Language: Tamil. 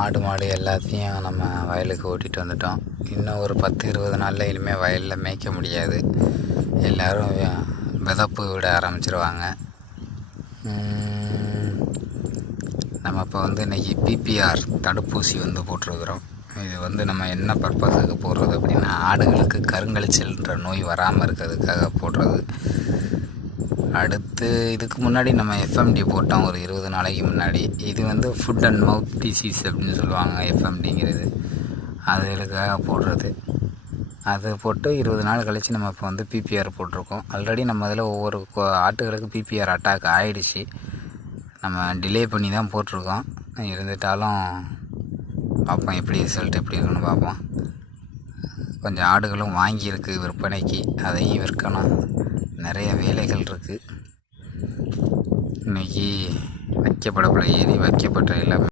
ஆடு மாடு எல்லாத்தையும் நம்ம வயலுக்கு ஓட்டிகிட்டு வந்துட்டோம். இன்னும் ஒரு 10-20 நாளில் இனிமேல் வயலில் மேய்க்க முடியாது. எல்லோரும் விதப்பு விட ஆரம்பிச்சிருவாங்க. நம்ம இப்போ இன்றைக்கி பிபிஆர் தடுப்பூசி போட்டிருக்கிறோம். இது நம்ம என்ன பர்பஸுக்கு போடுறது அப்படின்னா, ஆடுகளுக்கு கருங்கழிச்சல்ன்ற நோய் வராமல் இருக்கிறதுக்காக போடுறது. அடுத்து இதுக்கு முன்னாடி நம்ம எஃப்எம்டி போட்டோம் ஒரு 20 நாளைக்கு முன்னாடி. இது ஃபுட் அண்ட் மவுத் டிசீஸ் அப்படின்னு சொல்லுவாங்க. எஃப்எம்டிங்கிறது அதுகளுக்காக போடுறது. அது போட்டு 20 நாள் கழித்து நம்ம இப்போ பிபிஆர் போட்டிருக்கோம். ஆல்ரெடி நம்ம அதில் ஒவ்வொரு ஆட்டுகளுக்கு பிபிஆர் அட்டாக் ஆகிடுச்சு. நம்ம டிலே பண்ணி தான் போட்டிருக்கோம். இருந்துட்டாலும் பார்ப்போம் எப்படி ரிசல்ட் எப்படி இருக்குன்னு பார்ப்போம். கொஞ்சம் ஆடுகளும் வாங்கியிருக்கு விற்பனைக்கு, அதையும் விற்கணும். நிறைய வேலைகள் இருக்குது. இன்றைக்கி வைக்கப்படப்பட ஏறி வைக்கப்பட்ட எல்லாமே